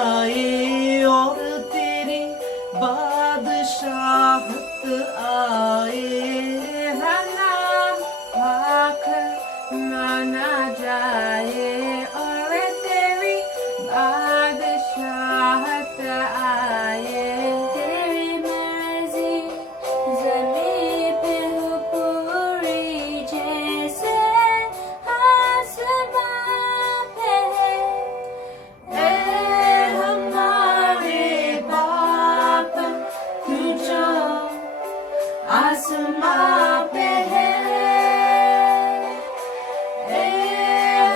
आए और तेरी बादशाहत आए। तेरा नाम पाकर माना जाए और तेरी बादशाहत आए। तेरी मर्जी ज़मीं पे हो पूरी जैसे आसमां पे है। ए हमारे बाप तू जो आसमां पे है। ए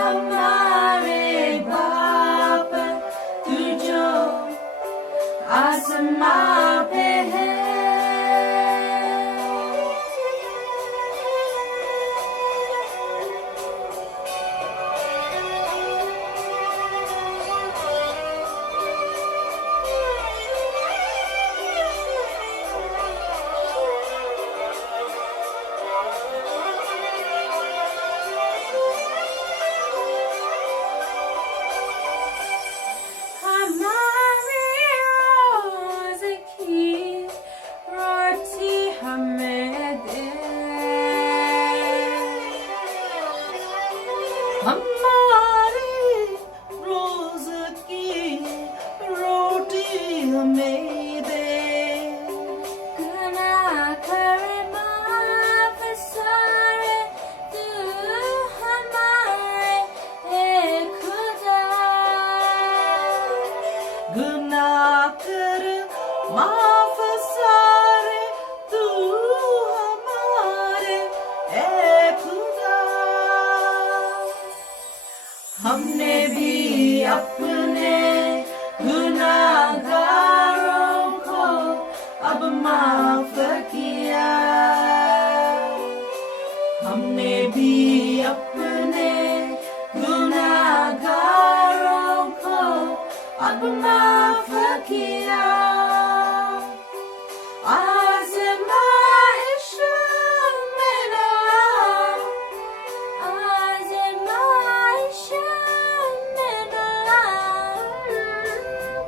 हमारे बाप तू जो आसमां पे है। हमारी रोज़ की रोटी हमें दे। हमारी रोज की रोटी हमें दे। गुनाह करे माफ़ सारे तू हमारे है खुदा। गुनाह कर माफ सारे तू हमारे ए खुदा। हमने भी अपने गुनाहगारों को अब माफ किया। हमने भी अपने गुनाहगारों को अब माफ किया। आज़माइश में ना आज़माइश में ना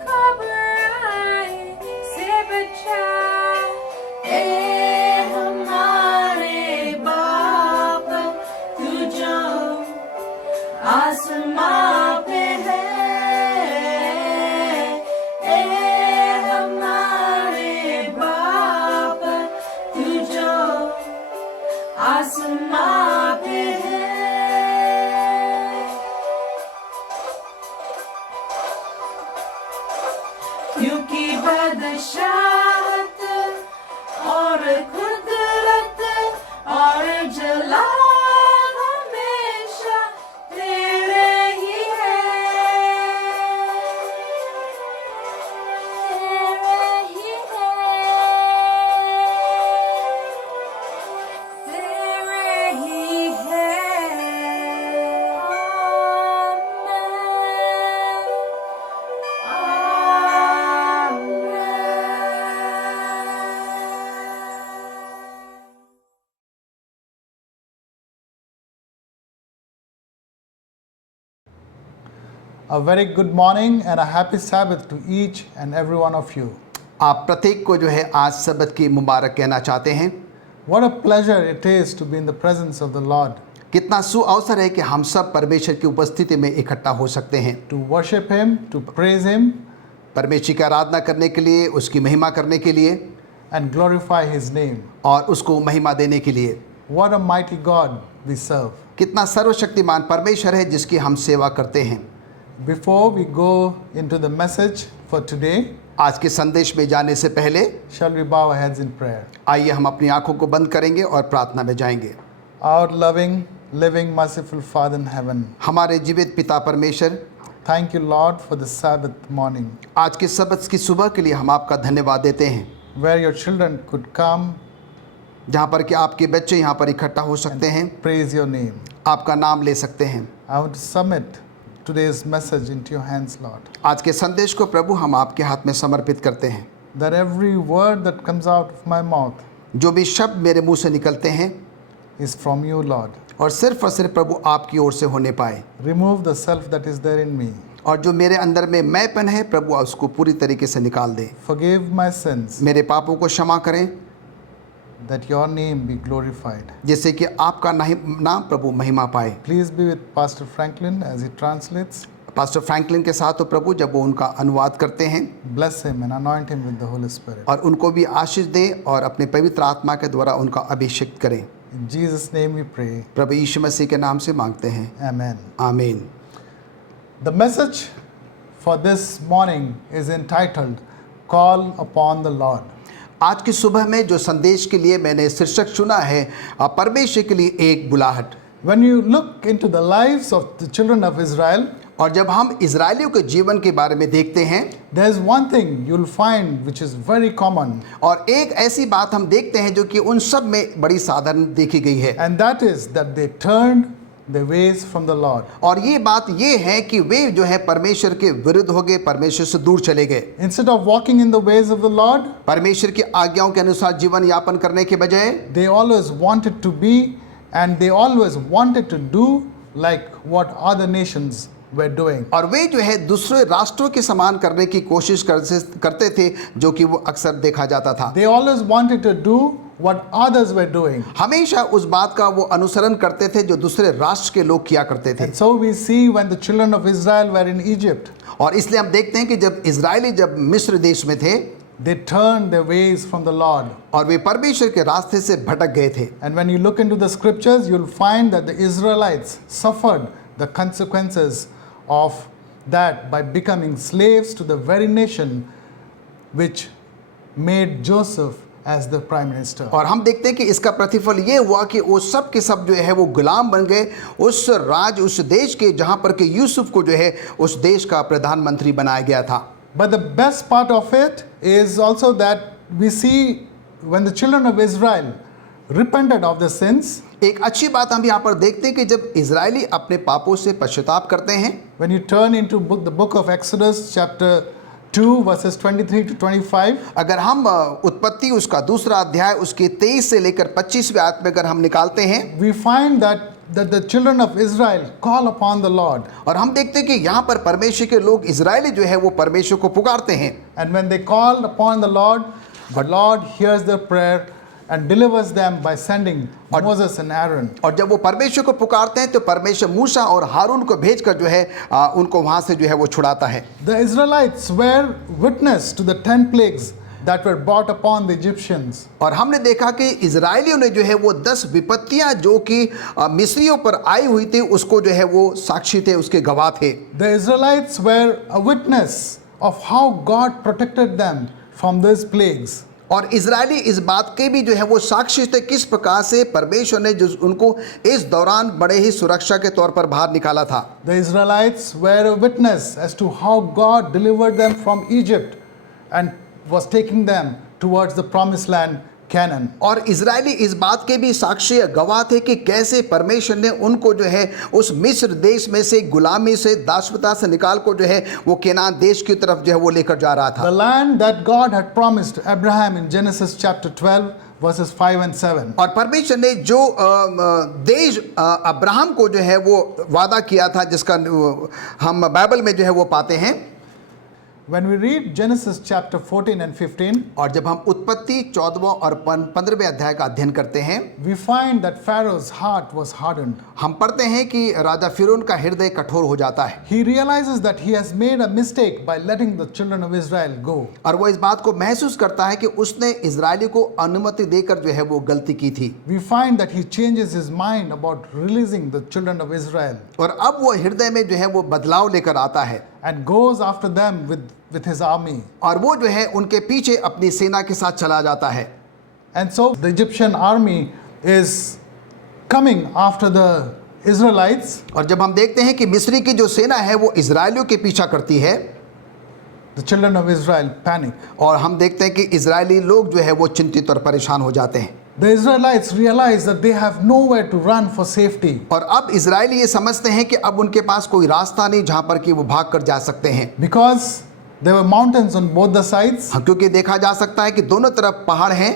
घबराए से बचा। ए हमारे बाप तू जो आसमां पे है। ए हमारे बाप तू जो आसमां पे है। क्योंकि बादशाहत और कुदरत और जलाल हमेशा तेरे ही है। तेरे ही है। तेरे ही है। A very good morning and a happy Sabbath to each and every one of you. आप प्रत्येक को जो है आज सबत की मुबारक कहना चाहते हैं। What a pleasure it is to be in the presence of the Lord, कितना सुअवसर है कि हम सब परमेश्वर की उपस्थिति में इकट्ठा हो सकते हैं, to worship Him, to praise Him, परमेश्वर की आराधना करने के लिए, उसकी महिमा करने के लिए and glorify His name. और उसको महिमा देने के लिए। What a mighty God we serve. कितना सर्वशक्तिमान परमेश्वर है जिसकी हम सेवा करते हैं। Before we go into the message for today, आज के संदेश में जाने से पहले shall we bow our heads in prayer. आइए हम अपनी आंखों को बंद करेंगे और प्रार्थना में जाएंगे। Our loving, living, merciful Father in heaven, हमारे जीवित पिता परमेश्वर, thank you Lord for the Sabbath morning, आज के सबत की सुबह के लिए हम आपका धन्यवाद देते हैं, where your children could come, जहाँ पर कि आपके बच्चे यहाँ पर इकट्ठा हो सकते हैं, praise your name. आपका नाम ले सकते हैं। I want to submit today's message into your hands, Lord. आज के संदेश को प्रभु हम आपके हाथ में समर्पित करते हैं। That every word that comes out of my mouth जो भी शब्द मेरे मुंह से निकलते हैं is from you, Lord. और सिर्फ प्रभु आपकी ओर से होने पाए, Remove the self that is there in me और जो मेरे अंदर में मैंपन है प्रभु उसको पूरी तरीके से निकाल दे। Forgive my sins, मेरे पापों को क्षमा करें, that your name be glorified. जिससे कि आपका नाम प्रभु महिमा पाए। Please be with Pastor Franklin as he translates. Pastor Franklin के साथ तो प्रभु जब वो उनका अनुवाद करते हैं, Bless him and anoint him with the Holy Spirit. और उनको भी आशीष दें और अपने पवित्र आत्मा के द्वारा उनका अभिषेक करें। In Jesus' name we pray. प्रभु यीशु मसीह के नाम से मांगते हैं, Amen. आमीन। The message for this morning is entitled Call upon the Lord. आज की सुबह में जो संदेश के लिए मैंने शीर्षक चुना है, परमेश्वर के लिए एक बुलाहट। When you look into the lives of the children of Israel, और जब हम इजरायलियों के जीवन के बारे में देखते हैं, there's one thing you'll find which is very common, और एक ऐसी बात हम देखते हैं जो कि उन सब में बड़ी साधारण देखी गई है, and that is that they turned their ways from the Lord. और ये बात ये है कि वे जो है परमेश्वर के विरुद्ध हो गए, परमेश्वर से दूर चले गए। Instead of walking in the ways of the Lord, परमेश्वर की आज्ञाओं के अनुसार जीवन यापन करने के बजाय they always wanted to be and they always wanted to do like what other nations were doing. और वे जो है दूसरे राष्ट्रों के समान करने की कोशिश करते थे, जो कि वो अक्सर देखा जाता था। They always wanted to do what others were doing. हमेशा उस बात का वो अनुसरण करते थे जो दूसरे राष्ट्र के लोग किया करते थे। And so we see when the children of Israel were in Egypt, और इसलिए हम देखते हैं कि जब इजरायली जब मिस्र देश में थे, they turned their ways from the Lord. और वे परमेश्वर के रास्ते से भटक गए थे। And when you look into the scriptures, you'll find that the Israelites suffered the consequences of that by becoming slaves to the very nation which made Joseph as the prime minister. और हम देखते हैं कि इसका प्रतिफल ये हुआ कि वो सब के सब जो है वो गुलाम बन गए उस राज उस देश के, जहाँ पर कि यूसुफ को जो है उस देश का प्रधानमंत्री बनाया गया था। But the best part of it is also that we see when the children of Israel repented of the sins, एक अच्छी बात हम यहाँ पर देखते हैं कि जब इजरायली अपने पापों से पश्चाताप करते हैं, when you turn into the book of Exodus chapter 2 verses 23 to 25, अगर हम उत्पत्ति उसका दूसरा अध्याय उसके 23 से लेकर 25वें आयत में अगर हम निकालते हैं, we find that the children of Israel call upon the Lord. और हम देखते हैं कि यहाँ पर परमेश्वर के लोग इजरायली जो है वो परमेश्वर को पुकारते हैं, And when they call upon the Lord hears their prayer and delivers them by sending Moses and Aaron. और जब वो परमेश्वर को पुकारते हैं तो परमेश्वर मूसा और हारून को भेजकर जो है उनको वहाँ से जो है वो छुड़ाता है। The Israelites were witness to the 10 plagues that were brought upon the Egyptians. और हमने देखा कि इजरायलियों ने जो है वो 10 विपत्तियां जो कि मिस्रियों पर आई हुई थी उसको जो है वो साक्षी थे, उसके गवाह थे। The Israelites were a witness of how God protected them from these plagues. और इजरायली इस बात के भी जो है वो साक्षी थे किस प्रकार से परमेश्वर ने जो उनको इस दौरान बड़े ही सुरक्षा के तौर पर बाहर निकाला था। The Israelites were a witness as to how God delivered them from Egypt and was taking them towards the promised land Canaan. और इजरायली इस बात के भी साक्षी गवाह थे कि कैसे परमेश्वर ने उनको जो है उस मिस्र देश में से गुलामी से दासवता से निकाल को जो है वो केनान देश की तरफ जो है वो लेकर जा रहा था। The land that God had promised Abraham in Genesis chapter 12 verses 5 and 7. और परमेश्वर ने जो देश अब्राहम को जो है वो वादा किया था, जिसका हम बाइबल में जो है वो पाते हैं। When we read Genesis chapter 14 and 15, और जब हम उत्पत्ति 14वां और 15वें अध्याय का अध्ययन करते हैं, we find that Pharaoh's heart was hardened. हम पढ़ते हैं कि राजा फिरौन का हृदय कठोर हो जाता है। He realizes that he has made a mistake by letting the children of Israel go. और वो इस बात को महसूस करता है कि उसने इजरायली को अनुमति देकर जो है वो गलती की थी। We find that he changes his mind about releasing the children of Israel और अब वो हृदय में जो है वो बदलाव लेकर आता है and goes after them with his army. और वो जो है उनके पीछे अपनी सेना के साथ चला जाता है। And so the Egyptian army is coming after the Israelites. और जब हम देखते हैं कि मिस्री की जो सेना है वो इजरायलियों के पीछा करती है, The children of Israel panic. और हम देखते हैं कि इजरायली लोग जो है वो चिंतित और परेशान हो जाते हैं। The Israelites realize that they have nowhere to run for safety. और अब इजरायली ये समझते हैं कि अब उनके पास कोई रास्ता नहीं जहां पर कि वो भाग कर जा सकते हैं, Because there were mountains on both the sides क्योंकि देखा जा सकता है कि दोनों तरफ पहाड़ हैं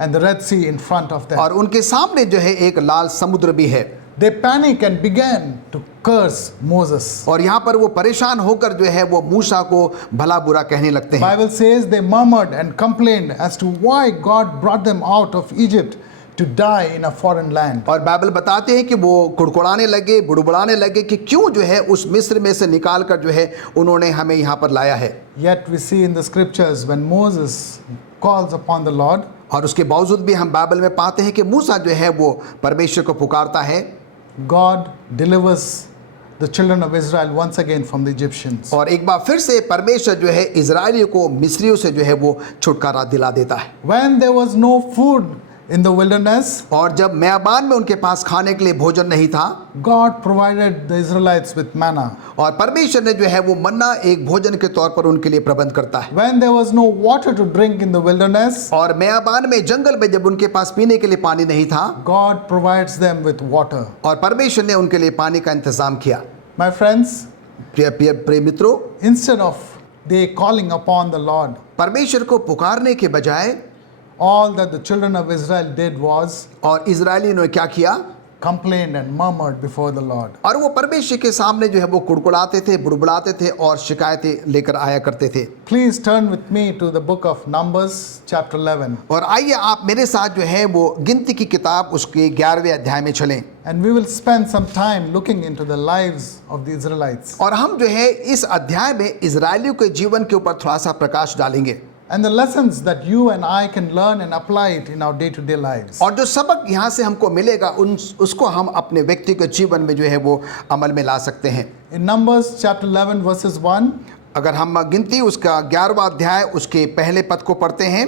and the Red Sea in front of them. और उनके सामने जो है एक लाल समुद्र भी है। they panic and began to curse Moses. और यहाँ पर वो परेशान होकर जो है वो मूसा को भला बुरा कहने लगते हैं। Bible says they murmured and complained as to why God brought them out of Egypt to die in a foreign land. और बाइबल बताते हैं कि वो कुड़कुड़ाने लगे, बुड़बुड़ाने लगे कि क्यों जो है उस मिस्र में से निकाल कर जो है उन्होंने हमें यहाँ पर लाया है। Yet we see in the scriptures when Moses calls upon the Lord, और उसके बावजूद भी हम बाइबल में पाते हैं कि मूसा जो है वो परमेश्वर को पुकारता है, God delivers the children of Israel once again from the Egyptians. और एक बार फिर से परमेश्वर जो है इजरायलियों को मिस्रियों से जो है वो छुटकारा दिला देता है। When there was no food in the wilderness, और जब मैदान में उनके पास खाने के लिए भोजन नहीं था, God provided the Israelites with manna. और परमेश्वर ने जो है वो मन्ना एक भोजन के तौर पर उनके लिए प्रबंध करता है। When there was no water to drink in the wilderness, और मैदान में जंगल में जब उनके पास पीने के लिए पानी नहीं था, God provides them with water. और परमेश्वर ने उनके लिए पानी का इंतजाम किया। My friends, प्रिय मित्रों, instead of they calling upon the Lord, परमेश्वर को पुकारने के बजाय all that the children of Israel did was और इजरायलियों ने क्या किया, complained and murmured before the Lord. और वो परमेश्वर के सामने जो है वो कुड़कुड़ाते थे, बुड़बुड़ाते थे और शिकायतें लेकर आया करते थे। Please turn with me to the book of Numbers chapter 11, और आइए आप मेरे साथ जो है वो गिनती की किताब उसके 11वें अध्याय में चलें, and we will spend some time looking into the lives of the Israelites और हम जो है इस अध्याय में इजरायलियों के जीवन के ऊपर थोड़ा सा प्रकाश डालेंगे, and the lessons that you and I can learn and apply it in our day-to-day lives. और जो सबक यहाँ से हमको मिलेगा उसको हम अपने व्यक्तिगत जीवन में जो है वो अमल में ला सकते हैं। In Numbers chapter 11 verses 1, अगर हम गिनती उसका 11वां अध्याय उसके पहले पद को पढ़ते हैं,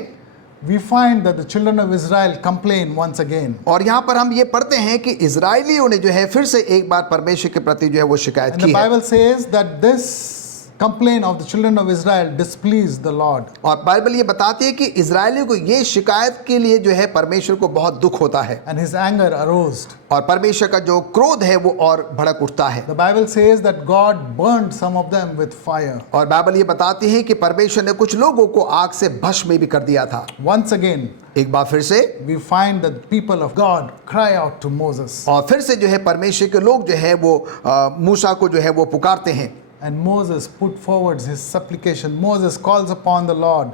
we find that the children of Israel complain once again. और यहाँ पर हम ये पढ़ते हैं कि इजरायलियों ने जो है फिर से एक बार परमेश्वर के प्रति जो है वो शिकायत And the की है। Bible says that this complaint of the children of Israel displeased the Lord. और बाइबल ये बताती है कि इजरायलियों को ये शिकायत के लिए जो है परमेश्वर को बहुत दुख होता है, And his anger arose. और परमेश्वर का जो क्रोध है वो और भड़क उठता है। The Bible says that God burned some of them with fire. और बाइबल ये बताती है कि परमेश्वर ने कुछ लोगों को आग से भस्म भी कर दिया था। Once again, एक बार फिर से we find that the people of God cry out to Moses. और फिर से जो है परमेश्वर के लोग जो है वो मूसा को जो है वो पुकारते हैं, And Moses put forward his supplication. Moses calls upon the Lord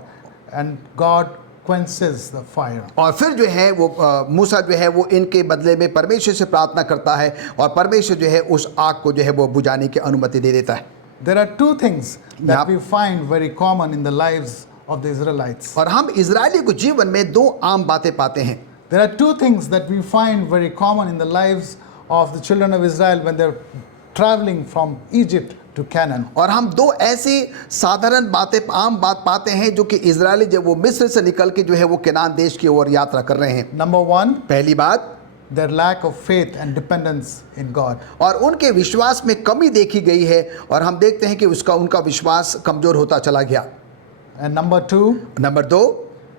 and God quenches the fire. और फिर जो है वो मूसा जो है वो इनके बदले में परमेश्वर से प्रार्थना करता है और परमेश्वर जो है उस आग को जो है वो बुझाने की अनुमति दे देता है। There are two things that Yep. we find very common in the lives of the Israelites. और हम इजरायलियों के जीवन में दो आम बातें पाते हैं। There are two things that we find very common in the lives of the children of Israel when they're traveling from Egypt to Canaan. और हम दो ऐसी साधारण बातें आम बात पाते हैं जो कि इजरायली जब वो मिस्र से निकल के जो है वो केनान देश की ओर यात्रा कर रहे हैं। Number one, पहली बात, their lack of faith and dependence in God. और उनके विश्वास में कमी देखी गई है और हम देखते हैं कि उनका विश्वास कमजोर होता चला गया। And number two, नंबर दो,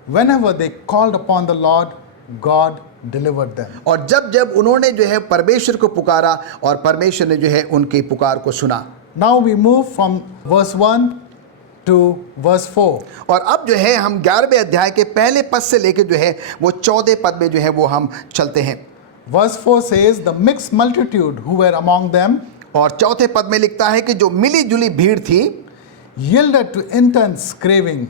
whenever they called upon the Lord, God delivered them. और जब उन्होंने जो है परमेश्वर को पुकारा और परमेश्वर ने जो है उनकी पुकार को सुना। Now we move from verse 1 to verse 4. और अब जो है हम 11वें अध्याय के पहले पद से लेकर जो है वो 14 पद में जो है वो हम चलते हैं। Verse 4 says, the mixed multitude who were among them और चौथे पद में लिखता है कि जो मिली जुली भीड़ थी yielded to intense craving.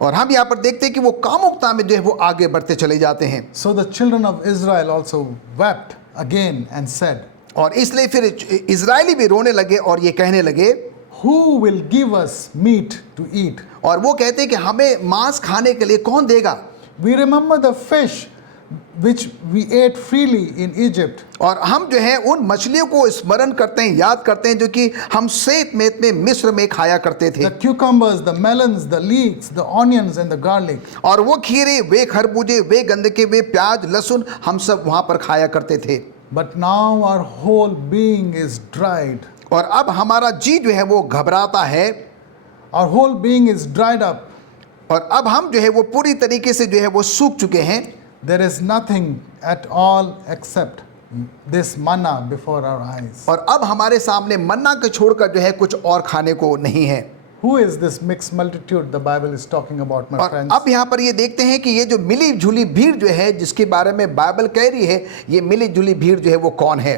और हम यहाँ पर देखते हैं कि वो कामुकता में जो है वो आगे बढ़ते चले जाते हैं। So the children of Israel also wept again and said, और इसलिए फिर इजरायली भी रोने लगे और ये कहने लगे, who will give us meat to eat? और वो कहते हैं कि हमें मांस खाने के लिए कौन देगा? We remember the fish which we ate freely in Egypt. और हम जो है उन मछलियों को स्मरण करते हैं, याद करते हैं जो कि हम सेत मेत में मिस्र में खाया करते थे। The cucumbers, the melons, the leeks, the onions and the garlic. और वो खीरे, वे खरबूजे, वे गंदके, वे प्याज, लहसुन हम सब वहाँ पर खाया करते थे। But now our whole being is dried. और अब हमारा जी जो है वो घबराता है Our whole being is dried up. और अब हम जो है वो पूरी तरीके से जो है वो सूख चुके हैं। There is nothing at all except this manna before our eyes. और अब हमारे सामने मन्ना के छोड़कर जो है कुछ और खाने को नहीं है। Who is this mixed multitude the Bible is talking about, my और friends? अब यहाँ पर ये देखते हैं कि ये जो मिली जुली भीड़ जो है जिसके बारे में बाइबल कह रही है, ये मिली जुली भीड़ जो है वो कौन है?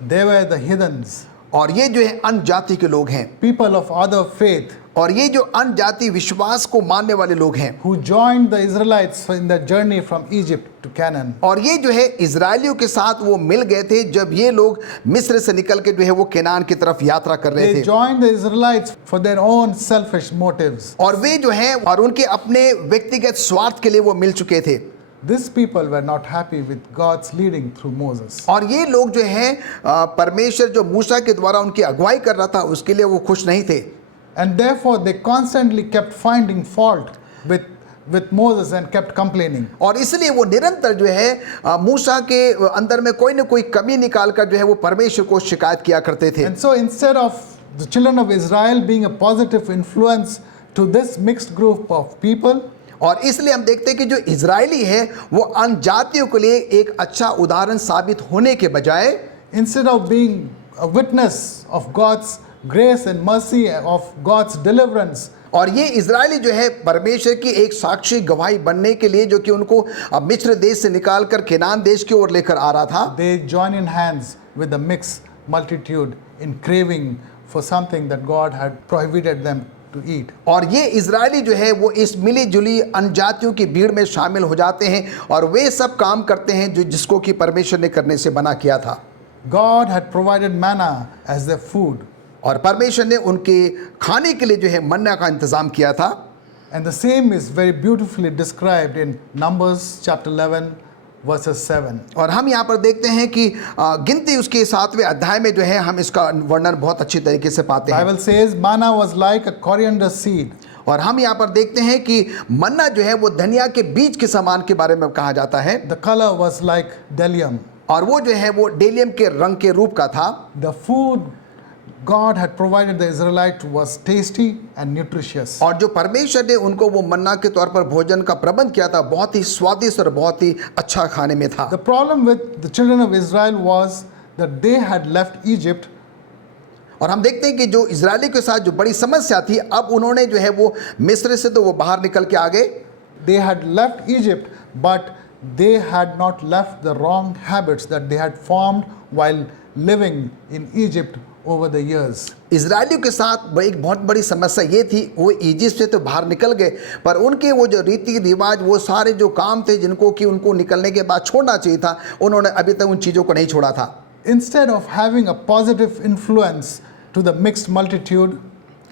They were the heathens, और ये जो है अन्य जाति के लोग हैं, people of other faith, और ये जो अन्य जाति विश्वास को मानने वाले लोग हैं, who joined the Israelites in their journey from Egypt to Canaan. और ये जो है इजरायलियों के साथ वो मिल गए थे जब ये लोग मिस्र से निकल के जो है वो केनान की तरफ यात्रा कर रहे They थे। joined the Israelites for their own selfish motives. और वे जो है और उनके अपने व्यक्तिगत स्वार्थ के लिए वो मिल चुके थे। These people were not happy with God's leading through Moses. और ये लोग जो है परमेश्वर जो मूसा के द्वारा उनकी अगुवाई कर रहा था उसके लिए वो खुश नहीं थे। And therefore they constantly kept finding fault with Moses and kept complaining. और इसलिए वो निरंतर जो है मूसा के अंदर में कोई न कोई कमी निकाल कर जो है वो परमेश्वर को शिकायत किया करते थे। And so instead of the children of Israel being a positive influence to this mixed group of people, और इसलिए हम देखते हैं कि जो इजरायली है वो अन्य जातियों के लिए एक अच्छा उदाहरण साबित होने के बजाय instead of being a witness of God's grace and mercy, of God's deliverance, और ये इजरायली जो है परमेश्वर की एक साक्षी गवाही बनने के लिए जो कि उनको मिस्र देश से निकाल कर केनान देश की ओर लेकर आ रहा था, they join in hands with the mixed multitude in craving for something that God had prohibited them to eat. और ये इजरायली जो है वो इस मिली जुली अन्य जातियों की भीड़ में शामिल हो जाते हैं और वे सब काम करते हैं जो जिसको कि परमेश्वर ने करने से मना किया था। God had provided manna as their food, और परमेश्वर ने उनके खाने के लिए जो है मन्ना का इंतजाम किया था। and the same is very beautifully described in Numbers chapter 11 verses 7. और हम यहाँ पर देखते हैं कि गिनती उसके 7वें अध्याय में जो है हम इसका वर्णन बहुत अच्छी तरीके से पाते हैं। Bible says manna was like a coriander seed. और हम यहाँ पर देखते हैं कि मन्ना जो है वो धनिया के बीज के समान के बारे में कहा जाता है, The color was like bdellium. और वो जो है वो डेलियम के रंग के रूप का था। The food God had provided the Israelites was tasty and nutritious. और जो परमेश्वर ने उनको वो मन्ना के तौर पर भोजन का प्रबंध किया था बहुत ही स्वादिष्ट और बहुत ही अच्छा खाने में था। The problem with the children of Israel was that they had left Egypt, और हम देखते हैं कि जो इजरायली के साथ जो बड़ी समस्या थी, अब उन्होंने जो है वो मिस्र से तो वो बाहर निकल के आ गए, they had left Egypt, but they had not left the wrong habits that they had formed while living in Egypt over the years. इजरायलियों के साथ एक बहुत बड़ी समस्या ये थी, वो इजिप्ट से तो बाहर निकल गए पर उनके वो जो रीति रिवाज वो सारे जो काम थे जिनको कि उनको निकलने के बाद छोड़ना चाहिए था, उन्होंने अभी तक उन चीज़ों को नहीं छोड़ा था। Instead of having a positive influence to the mixed multitude,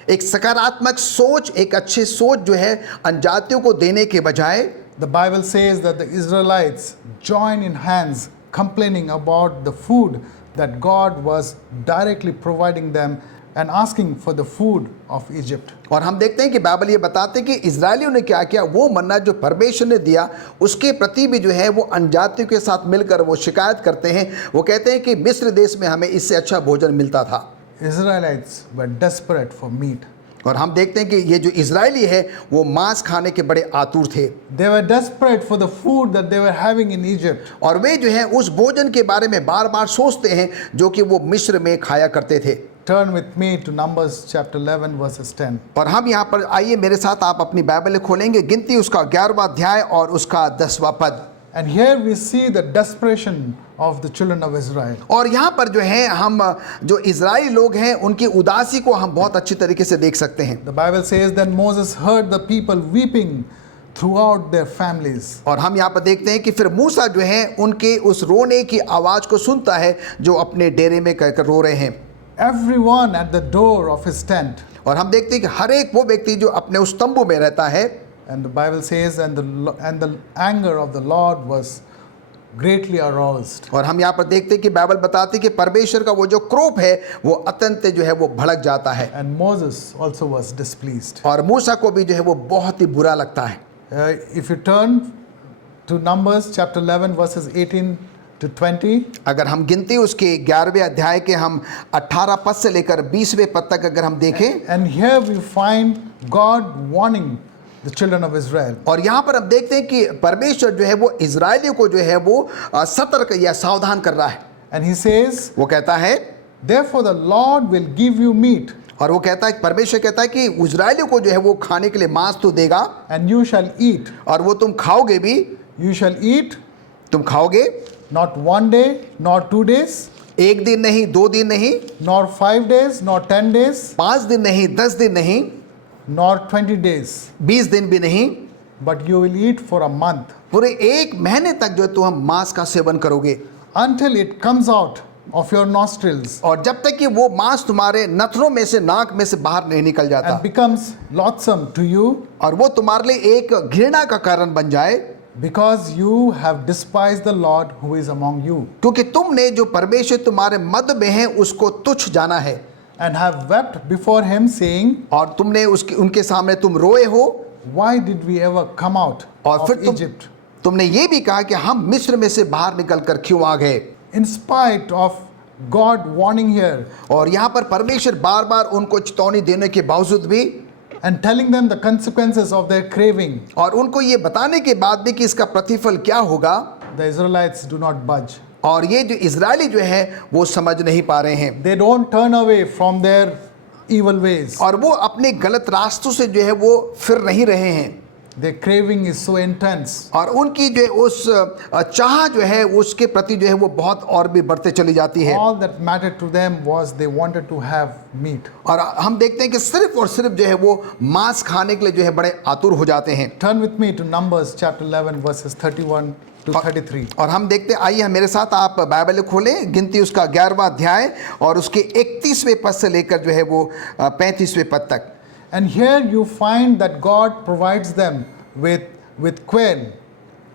एक सकारात्मक सोच, एक अच्छी सोच जो है अनजातियों को देने के बजाय, the Bible says that the Israelites joined in hands complaining about the food that God was directly providing them and asking for the food of Egypt. और हम देखते हैं कि बाइबल ये बताते हैं कि इजरायलियों ने क्या किया, वो मन्ना जो परमेश्वर ने दिया उसके प्रति भी जो है वो अनजातियों के साथ मिलकर वो शिकायत करते हैं। वो कहते हैं कि मिस्र देश में हमें इससे अच्छा भोजन मिलता था। Israelites were desperate for meat. और हम देखते हैं कि ये जो इजरायली है वो मांस खाने के बड़े आतुर थे। They were desperate for the food that they were having in Egypt. और वे जो है उस भोजन के बारे में बार बार सोचते हैं जो कि वो मिस्र में खाया करते थे। Turn with me to Numbers chapter 11 verses 10. और हम यहाँ पर आइए मेरे साथ आप अपनी बाइबल खोलेंगे, गिनती उसका 11वां अध्याय और उसका 10वां पद। And here we see the desperation of the children of Israel. और यहाँ पर जो है हम जो इजरायली लोग हैं उनकी उदासी को हम बहुत अच्छी तरीके से देख सकते हैं। The Bible says that Moses heard the people weeping throughout their families. और हम यहाँ पर देखते हैं कि फिर मूसा जो है उनके उस रोने की आवाज़ को सुनता है जो अपने डेरे में कहकर रो रहे हैं। Everyone at the door of his tent. और हम देखते हैं कि हर एक वो व्यक्ति जो अपने उस तंबू में रहता है, And the Bible says, and the anger of the Lord was greatly aroused. और हम यहाँ पर देखते हैं कि बाइबल बताती है कि परमेश्वर का वो जो क्रोध है वो अत्यंत जो है वो भड़क जाता है। And Moses also was displeased. और मूसा को भी जो है वो बहुत ही बुरा लगता है। If you turn to Numbers chapter 11 verses 18 to 20, अगर हम गिनती उसके 11वें अध्याय के हम 18 पद से लेकर 20वें पद तक अगर हम देखें, and here we find God warning the children of Israel. और यहाँ पर हम देखते हैं कि परमेश्वर जो है वो इजरायलियों को जो है वो सतर्क या सावधान कर रहा है। And he says, वो कहता है, therefore the Lord will give you meat, और वो कहता है, परमेश्वर कहता है कि इजरायलियों को जो है वो खाने के लिए मांस तो देगा and you shall eat. और वो तुम खाओगे भी, You shall eat तुम खाओगे not one day, nor 2 days, एक दिन नहीं, 2 दिन नहीं, nor 5 days, nor 10 days, 5 दिन नहीं, 10 दिन नहीं, nor 20 days, 20 दिन भी नहीं, but you will eat for a month पूरे 1 महीने तक जो है तुम मांस का सेवन करोगे, until it comes out of your nostrils और जब तक कि वो मांस तुम्हारे नथनों में से, नाक में से बाहर नहीं निकल जाता and becomes loathsome to you, और वो तुम्हारे लिए एक घृणा का कारण बन जाए, because you have despised the Lord who is among you, क्योंकि तुमने जो परमेश्वर तुम्हारे मध्य में है उसको तुच्छ जाना है, and have wept before him, saying, और तुमने उनके सामने तुम रोए हो, why did we ever come out और of फिर Egypt, तुमने ये भी कहा कि हम मिस्र में से बाहर निकल कर क्यों आ गए। in spite of God warning here और यहाँ पर परमेश्वर बार बार उनको चेतावनी देने के बावजूद भी and telling them the consequences of their craving, और उनको ये बताने के बाद भी कि इसका प्रतिफल क्या होगा, the Israelites do not budge. और ये जो इजरायली जो है वो समझ नहीं पा रहे हैं, They don't turn away from their evil ways. और वो अपने गलत रास्तों से जो है वो फिर नहीं रहे हैं, Their craving is so intense. और उनकी जो है उस चाह जो है उसके प्रति जो है वो बहुत और भी बढ़ते चली जाती है। All that mattered to them was they wanted to have meat. और हम देखते हैं कि सिर्फ और सिर्फ जो है वो मांस खाने के लिए जो है बड़े आतुर हो जाते हैं। Turn with me to Numbers chapter 11 verses 31 to 33. और हम देखते हैं, आइए मेरे साथ आप बाइबल खोलें, गिनती उसका 11वां अध्याय और उसके 31वें पद से लेकर जो है वो 35वें पद तक। And here you find that God provides them with quail.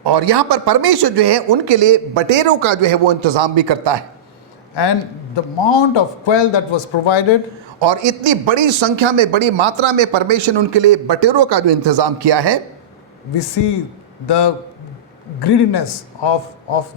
और यहाँ पर परमेश्वर जो है उनके लिए बटेरों का जो है वो इंतजाम भी करता है, And the amount of quail that was provided, और इतनी बड़ी संख्या में, बड़ी मात्रा में परमेश्वर ने उनके लिए बटेरों का जो इंतजाम किया है, we see the greediness of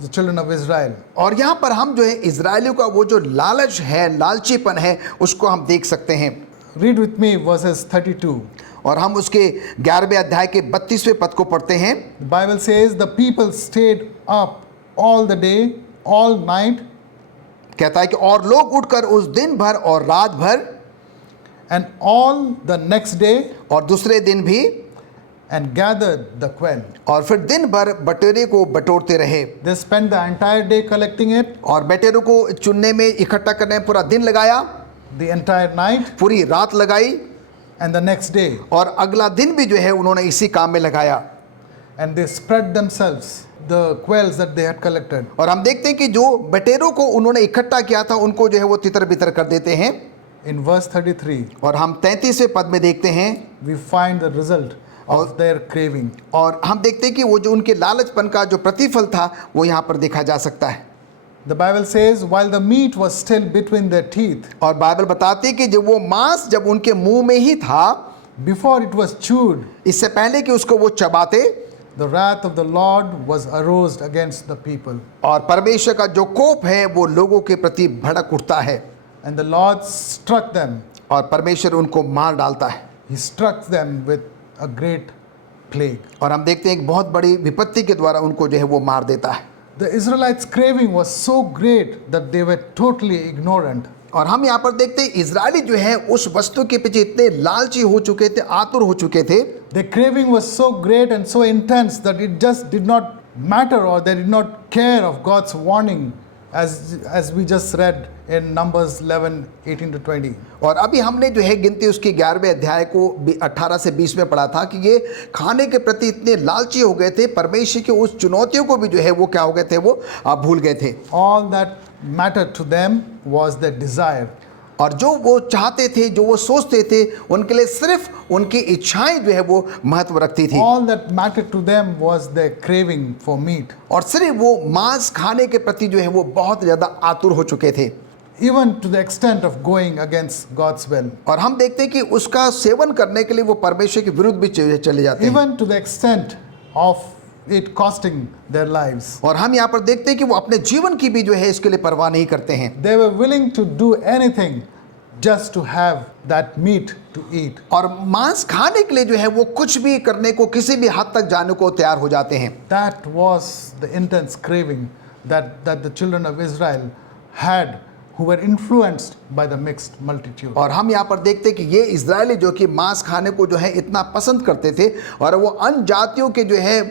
the children of Israel. और यहाँ पर हम जो है इजरायलियों का वो जो लालच है, लालचीपन है, उसको हम देख सकते हैं। Read with me verses 32. और हम उसके 11वें अध्याय के 32वें पद को पढ़ते हैं। The Bible says the people stayed up all the day, all night, कहता है कि और लोग उठकर उस दिन भर और रात भर and all the next day, और दूसरे दिन भी, and gathered the quail. और फिर दिन भर बटेरे को बटोरते रहे, They spent the entire day collecting it, और बटेरों को चुनने में, इकट्ठा करने में पूरा दिन लगाया, the entire night, पूरी रात लगाई, and the next day. और अगला दिन भी जो है उन्होंने इसी काम में लगाया। And they spread themselves, the quails that they had collected. और हम देखते हैं कि जो बटेरों को उन्होंने इकट्ठा किया था उनको जो है वो तितर बितर कर देते हैं। In verse 33, और हम 33वें पद में देखते हैं, we find the result of their craving. और हम देखते हैं कि वो जो उनके लालचपन का जो प्रतिफल था वो यहाँ पर देखा जा सकता है। The Bible says, while the meat was still between their teeth, और बाइबल बताती है कि जब वो मांस जब उनके मुंह में ही था, before it was chewed, इससे पहले कि उसको वो चबाते, the wrath of the Lord was aroused against the people. और परमेश्वर का जो कोप है वो लोगों के प्रति भड़क उठता है, And the Lord struck them. और परमेश्वर उनको मार डालता है। He struck them with a great plague. और हम देखते हैं एक बहुत बड़ी विपत्ति के द्वारा उनको जो है वो मार देता है। The Israelites' craving was so great that they were totally ignorant. और हम यहाँ पर देखते हैं इजरायली जो है उस वस्तु के पीछे इतने लालची हो चुके थे, आतुर हो चुके थे, Their craving was so great and so intense that it just did not matter, or they did not care of God's warning, as we just read in Numbers 11, 18 to 20. और अभी हमने जो है गिनती उसके 11वें अध्याय को 18 से 20 में पढ़ा था कि ये खाने के प्रति इतने लालची हो गए थे, परमेश्वर की उस चुनौतियों को भी जो है वो क्या हो गए थे, वो भूल गए थे। All that mattered to them was their desire. और जो वो चाहते थे, जो वो सोचते थे, उनके लिए सिर्फ उनकी इच्छाएं जो है वो महत्व रखती थी, All that mattered to them was their craving for meat. और सिर्फ वो मांस खाने के प्रति जो है वो बहुत ज़्यादा आतुर हो चुके थे, Even to the extent of going against God's will. और हम देखते हैं कि उसका सेवन करने के लिए वो परमेश्वर के विरुद्ध भी चले जाते हैं, Even to the extent of it costing their lives. और हम यहाँ पर देखते हैं कि वो अपने जीवन की भी जो है इसके लिए परवाह नहीं करते हैं, They were willing to do anything just to have that meat to eat. और मांस खाने के लिए जो है वो कुछ भी करने को, किसी भी हद तक जाने को तैयार हो जाते हैं। That was the intense craving that the children of Israel had who were influenced by the mixed multitude. और हम यहाँ पर देखते हैं कि ये इजरायली जो कि मांस खाने को जो है इतना पसंद करते थे और वो अन्य जातियों के जो है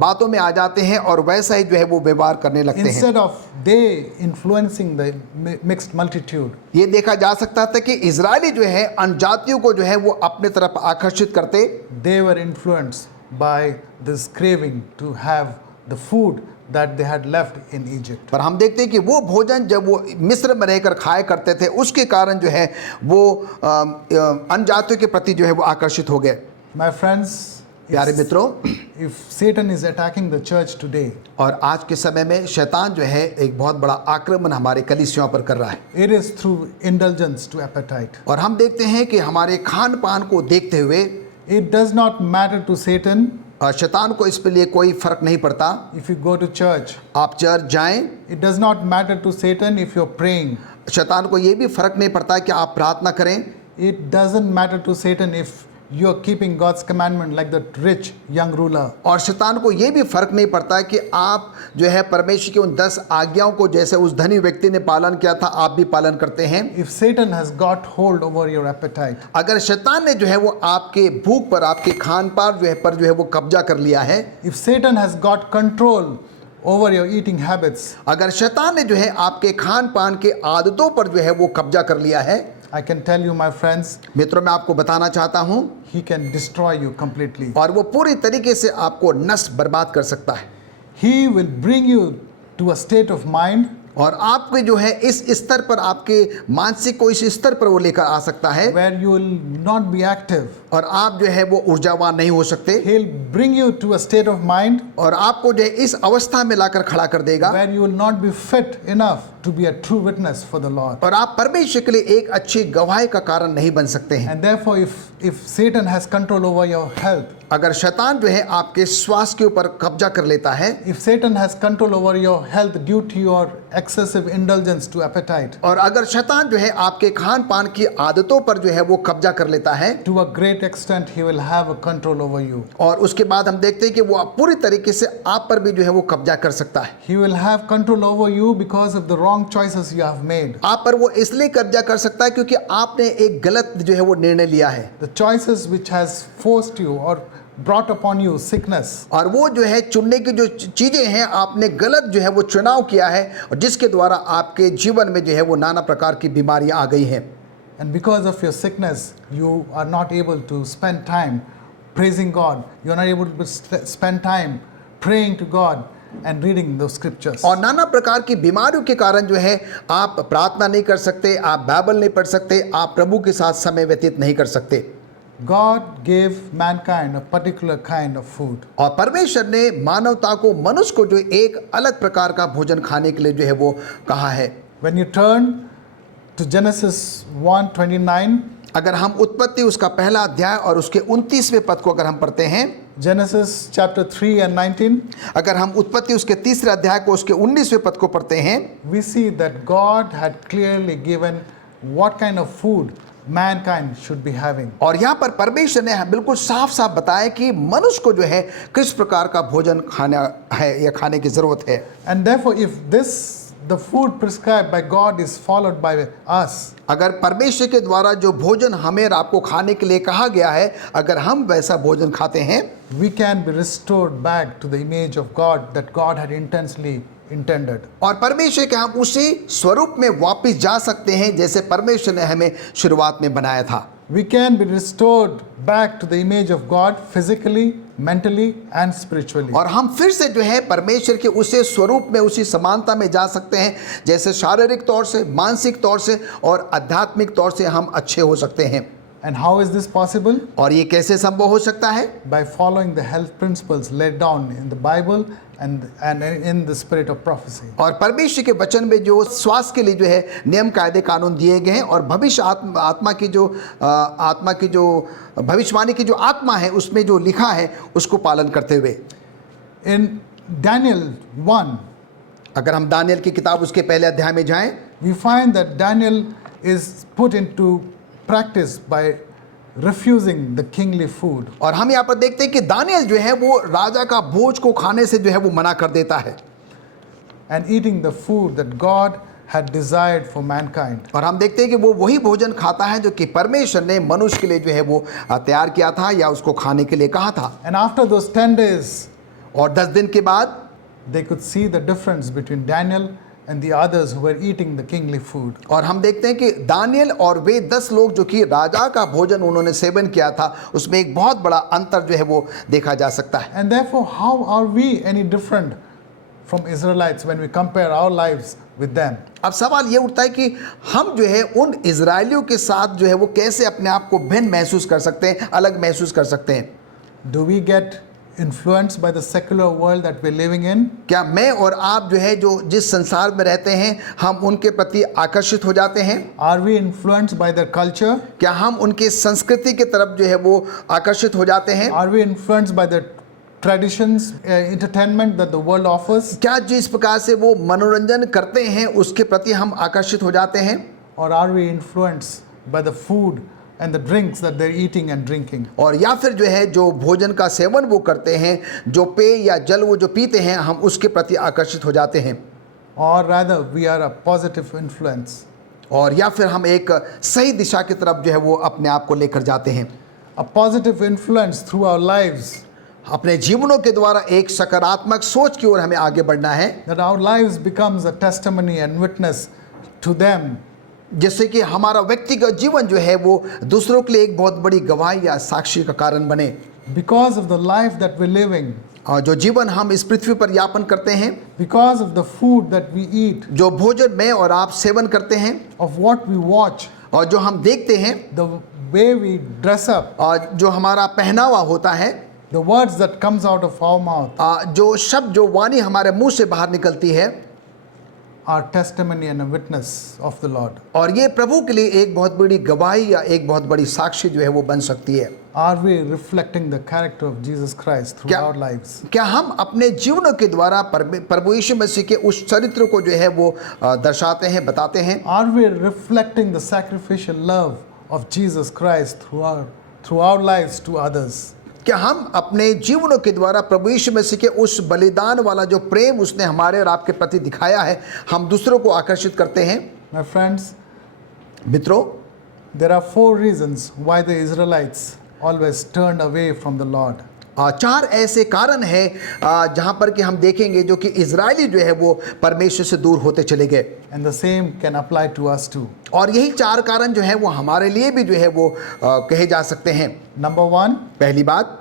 बातों में आ जाते हैं और वैसा ही जो है वो व्यवहार करने लगते हैं। Instead of they influencing the mixed multitude, ये देखा जा सकता था कि इजरायली जो है अन्य जातियों को जो है वो अपने तरफ आकर्षित करते, they were influenced by this craving to have the food that they had left in Egypt. पर हम देखते हैं कि वो भोजन जब वो मिस्र में रहकर खाया करते थे उसके कारण जो है वो अन्य जातियों के प्रति जो है वो आकर्षित हो गए। My friends, प्यारे मित्रों, if Satan is attacking the church today, और आज के समय में शैतान जो है एक बहुत बड़ा आक्रमण हमारे कलीसियाओं पर कर रहा है, it is through indulgence to appetite. और हम देखते हैं कि हमारे खान पान को देखते हुए It does not matter to Satan शैतान को इस पे लिए कोई फर्क नहीं पड़ता। if you go to church. आप चर्च जाएं, It does not matter to Satan if you're praying. शैतान को ये भी फर्क नहीं पड़ता कि आप प्रार्थना करें। It doesn't matter to Satan if you're keeping God's commandment like that rich young ruler. और शैतान को ये भी फर्क नहीं पड़ता कि आप जो है परमेश्वर की उन 10 आज्ञाओं को जैसे उस धनी व्यक्ति ने पालन किया था आप भी पालन करते हैं। If Satan has got hold over your appetite, अगर शैतान ने जो है वो आपके भूख पर, आपके खान पान जो है वो कब्जा कर लिया है, if Satan has got control over your eating habits, अगर शैतान ने जो है आपके खान पान के आदतों पर जो है वो कब्जा कर लिया है, I can tell you, my friends, मित्रों मैं आपको बताना चाहता हूं, he can destroy you completely. और वो पूरी तरीके से आपको नष्ट बर्बाद कर सकता है। He will bring you to a state of mind और आपके जो है इस स्तर पर, आपके मानसिक को इस स्तर पर वो लेकर आ सकता है where you will not be active. और आप जो है वो ऊर्जावान नहीं हो सकते, He'll bring you to a state of mind और आपको जो है इस अवस्था में लाकर खड़ा कर देगा where you will not be fit enough to be a true witness for the Lord. और आप परमेश्वर के लिए एक अच्छी गवाही का कारण नहीं बन सकते हैं। And therefore, if Satan has control over your health, अगर शैतान जो है आपके स्वास्थ्य के ऊपर कब्जा कर लेता है, if Satan has control over your health due to your excessive indulgence to appetite, और अगर शैतान जो है आपके खान पान की आदतों पर जो है वो कब्जा कर लेता है, to a great extent he will have a control over you. और उसके बाद हम देखते हैं कि वो पूरी तरीके से आप पर भी जो है वो कब्जा कर सकता है। He will have control over you because of the wrong choices you have made. आप पर वो इसलिए कब्जा कर सकता है क्योंकि आपने एक गलत जो है वो निर्णय लिया है, The choices which has forced you or brought upon you sickness, और वो जो है चुनने की जो चीजें हैं आपने गलत जो है वो चुनाव किया है, और जिसके द्वारा आपके जीवन में जो है वो नाना प्रकार की बीमारियां आ गई हैं। and because of your sickness you are not able to spend time praising God. You are not able to spend time praying to God and reading those scriptures. और नाना प्रकार की बीमारियों के कारण जो है आप प्रार्थना नहीं कर सकते, आप बाइबल नहीं पढ़ सकते, आप प्रभु के साथ समय व्यतीत नहीं कर सकते। God gave mankind a particular kind of food. और परमेश्वर ने मानवता को, मनुष्य को जो एक अलग प्रकार का भोजन खाने के लिए जो है वो कहा है। When you turn to Genesis 1:29, अगर हम उत्पत्ति उसका पहला अध्याय और उसके 29वें पद को अगर हम पढ़ते हैं, Genesis chapter 3 and 19, अगर हम उत्पत्ति उसके तीसरे अध्याय को उसके 19वें पद को पढ़ते हैं, we see that God had clearly given what kind of food mankind should be having. और यहाँ पर परमेश्वर ने बिल्कुल साफ साफ बताया कि मनुष्य को जो है किस प्रकार का भोजन खाना है या खाने की जरूरत है। And therefore, if the food prescribed by God is followed by us, अगर परमेश्वर के द्वारा जो भोजन हमें और आपको खाने के लिए कहा गया है, अगर हम वैसा भोजन खाते हैं, we can be restored back to the image of God that God had intensely intended. और परमेश्वर के हम उसी स्वरूप में वापस जा सकते हैं जैसे परमेश्वर ने हमें शुरुआत में बनाया था। We can be restored back to the image of God physically, mentally and spiritually. और हम फिर से जो है परमेश्वर के उसी स्वरूप में, उसी समानता में जा सकते हैं जैसे शारीरिक तौर से, मानसिक तौर से और आध्यात्मिक तौर से हम अच्छे हो सकते हैं। And how is this possible? और ये कैसे संभव हो सकता है? By following the health principles laid down in the Bible and in the spirit of prophecy. और परमेश्वर के वचन में जो स्वास्थ्य के लिए जो है नियम कायदे कानून दिए गए हैं, और भविष्य आत्मा की जो भविष्यवाणी की जो आत्मा है उसमें जो लिखा है उसको पालन करते हुए। In Daniel 1, अगर हम दानियल की किताब उसके पहले अध्याय में जाएं, we find that Daniel is put into practice by refusing the kingly food. और हम यहाँ पर देखते हैं कि दानियल जो है वो राजा का भोज को खाने से जो है वो मना कर देता है, And eating the food that God had desired for mankind. और हम देखते हैं कि वो वही भोजन खाता है जो कि परमेश्वर ने मनुष्य के लिए जो है वो तैयार किया था या उसको खाने के लिए कहा था। And after those 10 days, और 10 दिन के बाद they could see the difference between Daniel and the others who were eating the kingly food. और हम देखते हैं कि दानियल और वे 10 लोग जो कि राजा का भोजन उन्होंने सेवन किया था, उसमें एक बहुत बड़ा अंतर जो है वो देखा जा सकता है। And therefore, how are we any different from Israelites when we compare our lives with them? अब सवाल ये उठता है कि हम जो है उन इजरायलियों के साथ जो है वो कैसे अपने आप को भिन्न महसूस कर सकते हैं, अलग महसूस कर सकते हैं। Do we get influenced by the secular world that we're living in? क्या मैं और आप जो है जो जिस संसार में रहते हैं हम उनके प्रति आकर्षित हो जाते हैं? Are we influenced by their culture? क्या हम उनके संस्कृति की तरफ जो है वो आकर्षित हो जाते हैं? Are we influenced by the traditions, entertainment that the world offers? क्या जिस प्रकार से वो मनोरंजन करते हैं उसके प्रति हम आकर्षित हो जाते हैं? Or are we influenced by the food and the drinks that they're eating and drinking? और या फिर जो है जो भोजन का सेवन वो करते हैं, जो पेय या जल वो जो पीते हैं, हम उसके प्रति आकर्षित हो जाते हैं? Or rather, we are a positive influence. और या फिर हम एक सही दिशा की तरफ जो है वो अपने आप को लेकर जाते हैं? A positive influence through our lives, अपने जीवनों के द्वारा एक सकारात्मक सोच की ओर हमें आगे बढ़ना है, that our lives becomes a testimony and witness to them. जिससे कि हमारा व्यक्तिगत जीवन जो है वो दूसरों के लिए एक बहुत बड़ी गवाही या साक्षी का कारण बने। Because of the life that we're living, और जो जीवन हम इस पृथ्वी पर यापन करते हैं, because of the food that we eat, जो भोजन मैं और आप सेवन करते हैं, of what we watch, और जो हम देखते हैं, the way we dress up, और जो हमारा पहनावा होता है, the words that comes out of our mouth, जो शब्द जो वाणी हमारे मुंह से बाहर निकलती है, are testimony and a witness of the Lord. और ये प्रभु के लिए एक बहुत बड़ी गवाही या एक बहुत बड़ी साक्षी जो है वो बन सकती है। Are we reflecting the character of Jesus Christ through क्या our lives? क्या हम अपने जीवनों के द्वारा प्रभु यीशु मसीह के उस चरित्र को जो है वो दर्शाते हैं, बताते हैं? Are we reflecting the sacrificial love of Jesus Christ through our lives to others? क्या हम अपने जीवनों के द्वारा प्रभु यीशु मसीह के उस बलिदान वाला जो प्रेम उसने हमारे और आपके प्रति दिखाया है, हम दूसरों को आकर्षित करते हैं? My friends, मित्रों, there are 4 reasons why the Israelites always turned away from the Lord. 4 ऐसे कारण हैं जहाँ पर कि हम देखेंगे जो कि इजरायली जो है वो परमेश्वर से दूर होते चले गए। And the same can apply to us too. और यही 4 कारण जो है वो हमारे लिए भी जो है वो कहे जा सकते हैं। Number 1, पहली बात,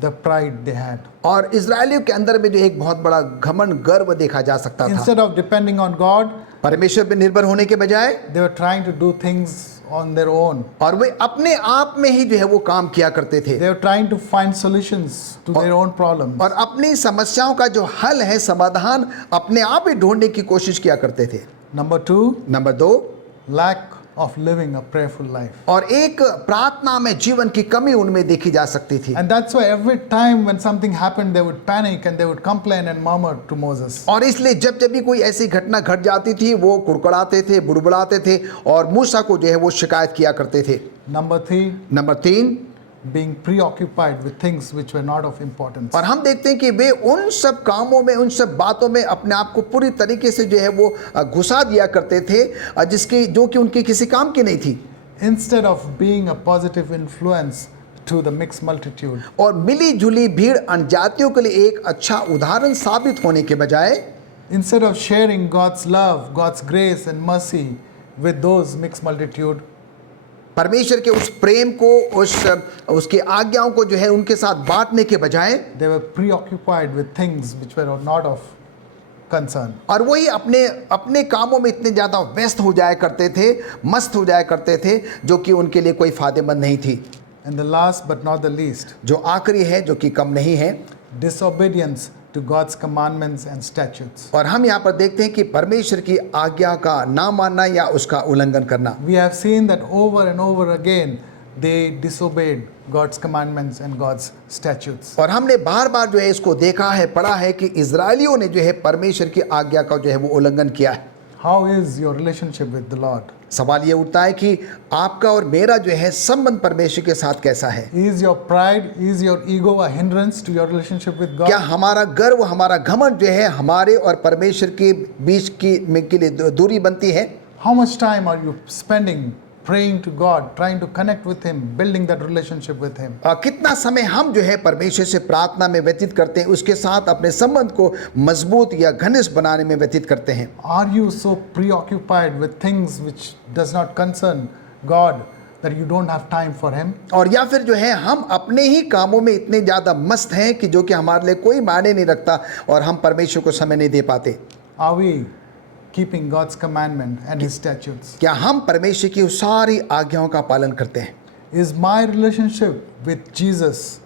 the pride they had. और इजरायलियों के अंदर में जो एक बहुत बड़ा घमंड गर्व देखा जा सकता था। Instead of depending on God, परमेश्वर पर निर्भर होने के बजाय they were trying to do things on their own. और वे अपने आप में ही जो है वो काम किया करते थे, They were trying to find solutions to their own problems. और अपनी समस्याओं का जो हल है, समाधान अपने आप ही ढूंढने की कोशिश किया करते थे। Number 2, number 2, lack of living a prayerful life. और एक प्रार्थना में जीवन की कमी उनमें देखी जा सकती थी। And that's why every time when something happened, they would panic and they would complain and murmur to Moses. और इसलिए जब जब भी कोई ऐसी घटना घट जाती थी, वो कुड़कुड़ाते थे, बुड़बुड़ाते थे और मूसा को जो है वो शिकायत किया करते थे। Number 3, number 3, being preoccupied with things which were not of importance. और हम देखते हैं कि वे उन सब कामों में, उन सब बातों में अपने आप को पूरी तरीके से जो है वो घुसा दिया करते थे, जिसकी जो कि उनके किसी काम की नहीं थी। Instead of being a positive influence to the mixed multitude, और मिली जुली भीड़ अनजातियों के लिए एक अच्छा उदाहरण साबित होने के बजाय, instead of sharing God's love, God's grace and mercy with those mixed multitude, परमेश्वर के उस प्रेम को, उसके आज्ञाओं को जो है उनके साथ बांटने के बजाय, they were preoccupied with things which were not of concern. और वही अपने अपने कामों में इतने ज़्यादा व्यस्त हो जाया करते थे, मस्त हो जाया करते थे, जो कि उनके लिए कोई फायदेमंद नहीं थी। And the last but not the least, जो आखिरी है, जो कि कम नहीं है, disobedience to God's commandments and statutes. और हम यहाँ पर देखते हैं कि परमेश्वर की आज्ञा का ना मानना या उसका उल्लंघन करना। We have seen that over and over again they disobeyed God's commandments and God's statutes. और हमने बार बार जो है इसको देखा है, पढ़ा है कि इजरायलियों ने जो है परमेश्वर की आज्ञा का जो है वो उल्लंघन किया है। How is your relationship with the Lord? सवाल ये उठता है कि आपका और मेरा जो है संबंध परमेश्वर के साथ कैसा है? Is your pride, is your ego a hindrance to your relationship with क्या God? हमारा गर्व, हमारा घमंड जो है हमारे और परमेश्वर के बीच के लिए दूरी बनती है? How much time are you spending praying to God, trying to connect with Him, building that relationship with Him? कितना समय हम जो है परमेश्वर से प्रार्थना में व्यतीत करते हैं, उसके साथ अपने संबंध को मजबूत या घनिष्ठ बनाने में व्यतीत करते हैं? Are you so preoccupied with things which does not concern God that you don't have time for Him? और या फिर जो है हम अपने ही कामों में इतने ज़्यादा मस्त हैं कि जो कि हमारे लिए कोई मायने नहीं रखता और हम परमेश्वर को समय नहीं दे पाते? Are we keeping God's commandment and His statutes? क्या हम परमेश्वर की उस सारी आज्ञाओं का पालन करते हैं? Is my relationship with Jesus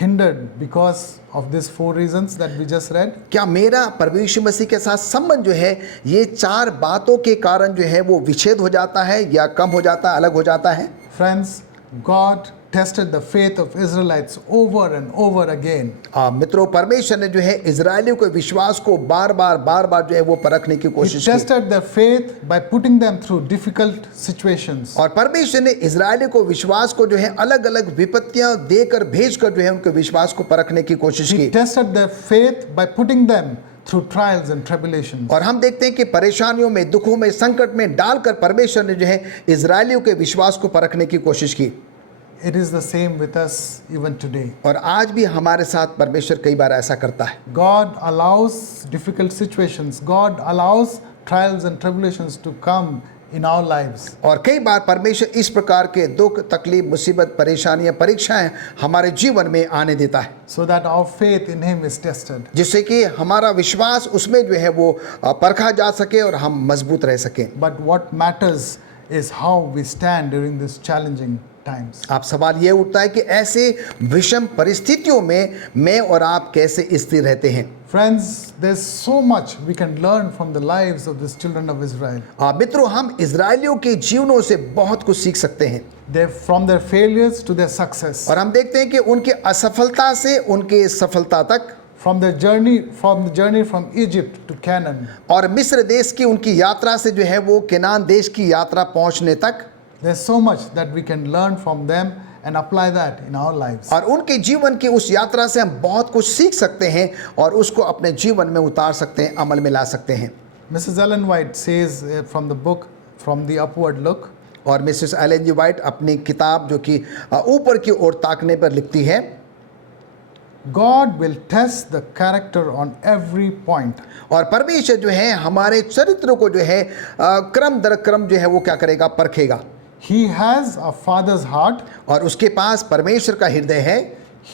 hindered because of these 4 reasons that we just read? क्या मेरा परमेश्वर मसीह के साथ संबंध जो है ये 4 बातों के कारण जो है वो विच्छेद हो जाता है या कम हो जाता है, अलग हो जाता है? Friends, God tested the faith of Israelites over and over again. मित्रों, परमेश्वर ने जो है इजरायलियों के विश्वास को बार बार जो है वो परखने की He कोशिश की। tested their faith by putting them through difficult situations. और परमेश्वर ने इजरायलियों को विश्वास को जो है अलग अलग विपत्तियां देकर भेजकर जो है उनके विश्वास को परखने की कोशिश He की। tested their faith by putting them through trials and tribulations. और हम देखते हैं कि परेशानियों में, दुखों में, संकट में डालकर परमेश्वर ने जो है इजरायलियों के विश्वास को परखने की कोशिश की। It is the same with us even today. और आज भी हमारे साथ परमेश्वर कई बार ऐसा करता है। God allows difficult situations. God allows trials and tribulations to come in our lives. और कई बार परमेश्वर इस प्रकार के दुख, तकलीफ, मुसीबत, परेशानियां, परीक्षाएं हमारे जीवन में आने देता है, So that our faith in Him is tested. जिससे कि हमारा विश्वास उसमें जो है वो परखा जा सके और हम मजबूत रह सकें। But what matters is how we stand during these challenging times. आप सवाल ये उठता है कि ऐसे विषम परिस्थितियों में मैं और आप कैसे स्थिर रहते हैं? Friends, there's so much we can learn from the lives of these children of Israel. मित्रों, हम इजरायलियों के जीवनों से बहुत कुछ सीख सकते हैं They from their failures to their success, और हम देखते हैं कि उनके असफलता से उनके सफलता तक, from the journey from Egypt to Canaan. और मिस्र देश की उनकी यात्रा से जो है वो केनान देश की यात्रा पहुंचने तक, There's so much that we can learn from them and apply that in our lives. और उनके जीवन की उस यात्रा से हम बहुत कुछ सीख सकते हैं और उसको अपने जीवन में उतार सकते हैं, अमल में ला सकते हैं। Mrs. Ellen White says from the book From the Upward Look, और मिसेस एलन जी वाइट अपनी किताब जो कि ऊपर की ओर ताकने पर लिखती है, God will test the character on every point. और परमेश्वर जो है हमारे चरित्र को जो है क्रम दर क्रम जो है वो क्या करेगा, परखेगा। He has a father's heart. और उसके पास परमेश्वर का हृदय है।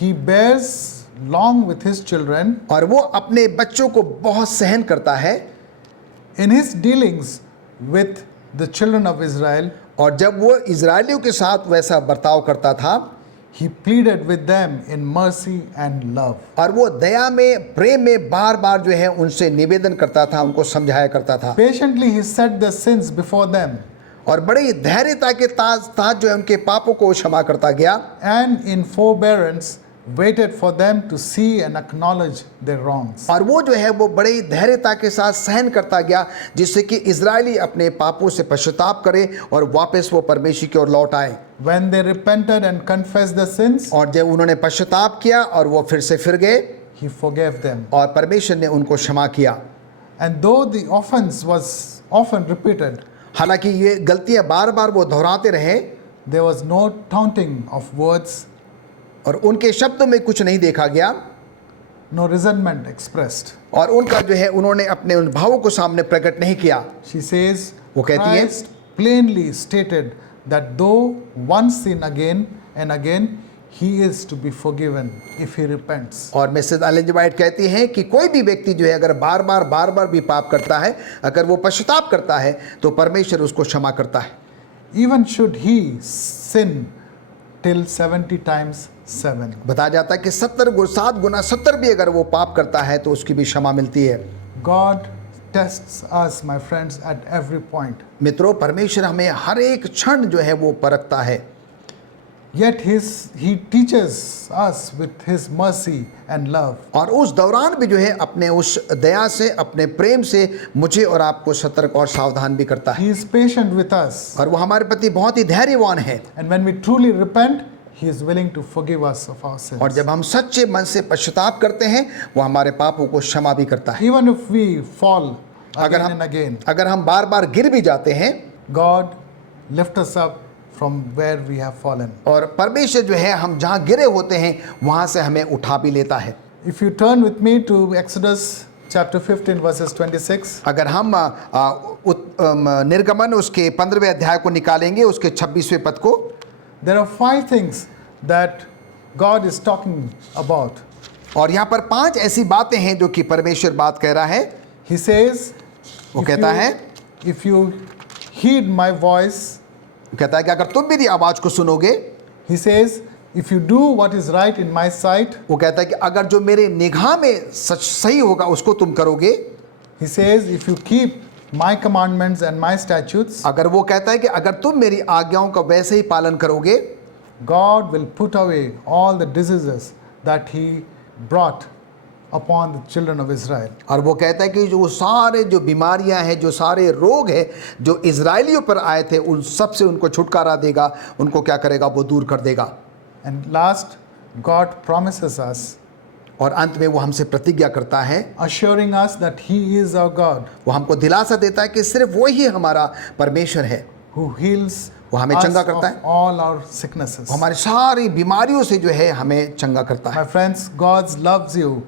He bears long with his children. और वो अपने बच्चों को बहुत सहन करता है। In his dealings with the children of Israel, और जब वो इजरायलियों के साथ वैसा बर्ताव करता था, he pleaded with them in mercy and love. और वो दया में, प्रेम में बार बार जो है उनसे निवेदन करता था, उनको समझाया करता था। Patiently he set their sins before them. और बड़ी धैर्यता के साथ जो है उनके पापों को क्षमा करता गया। And in forbearance waited for them to see and acknowledge their wrongs. और वो जो है वो बड़ी धैर्यता के साथ सहन करता गया, जिससे कि इजरायली अपने पापों से पश्चाताप करे और वापस वो परमेश्वर की ओर लौट आए। When they repented and confessed their sins, और जब उन्होंने पश्चाताप किया और वो फिर से फिर गए, he forgave them. और परमेश्वर ने उनको क्षमा किया। And though the offense was often repeated, हालांकि ये गलतियां बार बार वो दोहराते रहे, there was no taunting of words, और उनके शब्दों में कुछ नहीं देखा गया, no resentment expressed. और उनका जो है उन्होंने अपने उन भावों को सामने प्रकट नहीं किया। She says, वो कहती है, Christ plainly stated that though one sin again and again, he is to be forgiven if he repents. और मिसेस एलन जी वाइट कहती हैं कि कोई भी व्यक्ति जो है अगर बार बार भी पाप करता है, अगर वो पश्चाताप करता है तो परमेश्वर उसको क्षमा करता है। Even should he sin till 70 times 7. बताया जाता है कि 7 गुना 70 भी अगर वो पाप करता है तो उसकी भी क्षमा मिलती है। God tests us, my friends, at every point. मित्रों, परमेश्वर हमें हर एक क्षण जो है वो परखता है। Yet he teaches us with his mercy and love. और उस दौरान भी जो है अपने उस दया से, अपने प्रेम से मुझे और आपको सतर्क और सावधान भी करता है। He is patient with us. और वो हमारे प्रति बहुत ही धैर्यवान है। And when we truly repent, he is willing to forgive us of our sins. और जब हम सच्चे मन से पश्चाताप करते हैं, वो हमारे पापों को क्षमा भी करता है। Even if we fall अगर again and again, अगर हम बार बार गिर भी जाते हैं, God lift us up from where we have fallen. और परमेश्वर जो है हम जहाँ गिरे होते हैं वहाँ से हमें उठा भी लेता है। If you turn with me to Exodus chapter 15 verses 26, अगर हम निर्गमन उसके 15वें अध्याय को निकालेंगे, उसके 26वें पद को, there are 5 things that God is talking about. और यहाँ पर 5 ऐसी बातें हैं जो कि परमेश्वर बात कह रहा है। He says, वो कहता है, if you heed my voice, कहता है कि अगर तुम मेरी आवाज को सुनोगे, he says, if you do what is right in my sight, वो कहता है कि अगर जो मेरे निगाह में सच सही होगा उसको तुम करोगे। he says, if you keep my commandments and my statutes, अगर वो कहता है कि अगर तुम मेरी आज्ञाओं का वैसे ही पालन करोगे, God will put away all the diseases that he brought upon the children of Israel. और वो कहता है कि जो सारे जो बीमारियां हैं, जो सारे रोग हैं जो इजरायलियों पर आए थे, उन सब से उनको छुटकारा देगा, उनको क्या करेगा, वो दूर कर देगा। And last, God promises us, और अंत में वो हमसे प्रतिज्ञा करता है, assuring us that he is our God, वो हमको दिलासा देता है कि सिर्फ वो ही हमारा परमेश्वर है, who heals वो हमें us चंगा of करता है, all our sicknesses. वो हमारी सारी बीमारियों से जो है हमें चंगा करता है। My friends, God loves you.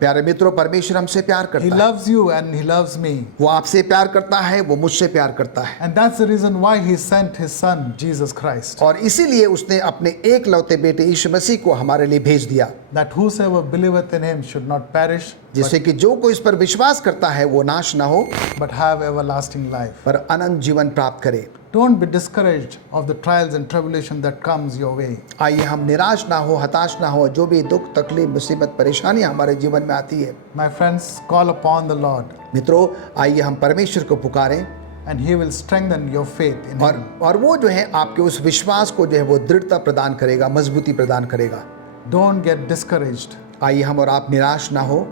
प्यारे मित्रों, परमेश्वर हमसे प्यार He करता है, loves you and he loves me. वो आपसे प्यार करता है, वो मुझसे प्यार करता है। And that's the reason why he sent his son, Jesus Christ. और इसीलिए उसने अपने एक लौते बेटे यीशु मसीह को हमारे लिए भेज दिया, That whosoever believeth in him should not perish, जिससे कि जो कोई इस पर विश्वास करता है वो नाश ना हो but have everlasting life. पर अनंत जीवन प्राप्त करे। Don't be discouraged of the trials and tribulation that comes your way. आइए हम निराश ना हो, हताश ना हो, जो भी दुख, तकलीफ, मुसीबत, परेशानी हमारे जीवन में आती है। My friends, call upon the Lord मित्रों, आइए हम परमेश्वर को पुकारें, and he will strengthen your faith in him. और वो जो है आपके उस विश्वास को जो है वो दृढ़ता प्रदान करेगा, मजबूती प्रदान करेगा। Don't get discouraged. आइए हम और आप निराश ना हो।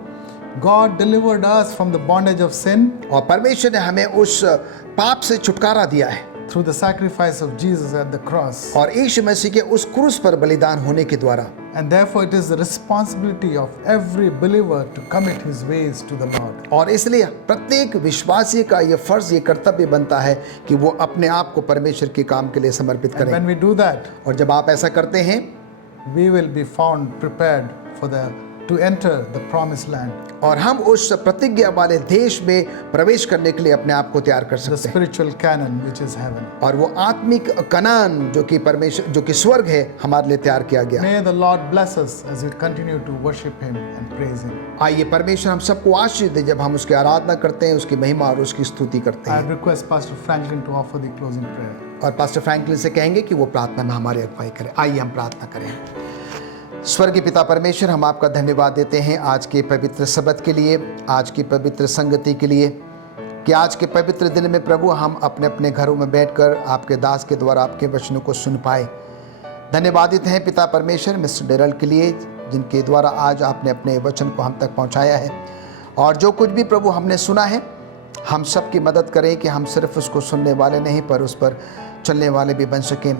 God delivered us from the bondage of sin और परमेश्वर ने हमें उस पाप से छुटकारा दिया है through the sacrifice of Jesus at the cross. और यीशु मसीह के उस क्रूस पर बलिदान होने के द्वारा। And therefore it is the responsibility of every believer to commit his ways to the Lord. और इसलिए प्रत्येक विश्वासी का ये फर्ज, ये कर्तव्य बनता है कि वो अपने आप को परमेश्वर के काम के लिए समर्पित And करें। when we do that, और जब आप ऐसा करते हैं, we will be found prepared to enter the promised land, और हम उस प्रतिज्ञा वाले देश में प्रवेश करने के लिए अपने आप को तैयार कर the सकते हैं। spiritual Canaan which is heaven. और वो आत्मिक कनान जो कि परमेश्वर, जो कि स्वर्ग है, हमारे लिए तैयार किया गया। May the Lord bless us as we continue to worship him and praise him. आइए परमेश्वर हम सबको आशीष दे जब हम उसकी आराधना करते हैं, उसकी महिमा और उसकी स्तुति करते I हैं। request Pastor Franklin to offer the closing prayer. और पास्टर फ्रैंकलिन से कहेंगे कि वो प्रार्थना में हमारी अगुवाई करें। आइए हम प्रार्थना करें। स्वर्गीय पिता परमेश्वर, हम आपका धन्यवाद देते हैं आज के पवित्र सबत के लिए, आज की पवित्र संगति के लिए, कि आज के पवित्र दिन में प्रभु हम अपने अपने घरों में बैठकर आपके दास के द्वारा आपके वचनों को सुन पाए। धन्यवादित हैं पिता परमेश्वर मिस्टर डेरल के लिए, जिनके द्वारा आज आपने अपने वचन को हम तक पहुंचाया है। और जो कुछ भी प्रभु हमने सुना है, हम सब की मदद करें कि हम सिर्फ उसको सुनने वाले नहीं पर उस पर चलने वाले भी बन सकें।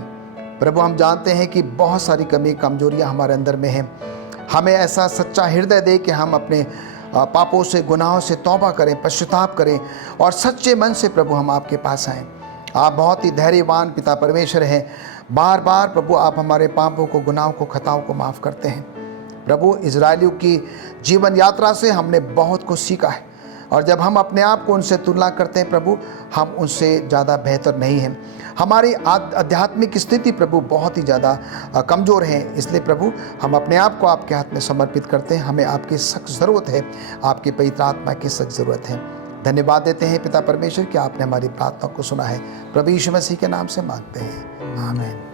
प्रभु हम जानते हैं कि बहुत सारी कमी कमजोरियां हमारे अंदर में हैं। हमें ऐसा सच्चा हृदय दे कि हम अपने पापों से, गुनाहों से तौबा करें, पश्चाताप करें और सच्चे मन से प्रभु हम आपके पास आएँ। आप बहुत ही धैर्यवान पिता परमेश्वर हैं। बार बार प्रभु आप हमारे पापों को, गुनाहों को, खताओं को माफ़ करते हैं। प्रभु इजरायलियों की जीवन यात्रा से हमने बहुत कुछ सीखा है, और जब हम अपने आप को उनसे तुलना करते हैं प्रभु, हम उनसे ज़्यादा बेहतर नहीं हैं। हमारी आध्यात्मिक स्थिति प्रभु बहुत ही ज़्यादा कमज़ोर है। इसलिए प्रभु हम अपने आप को आपके हाथ में समर्पित करते हैं। हमें आपकी सख्त ज़रूरत है, आपके पवित्र आत्मा की सख्त ज़रूरत है। धन्यवाद देते हैं पिता परमेश्वर कि आपने हमारी प्रार्थना को सुना है। प्रभु यीशु मसीह के नाम से मांगते हैं, आमीन।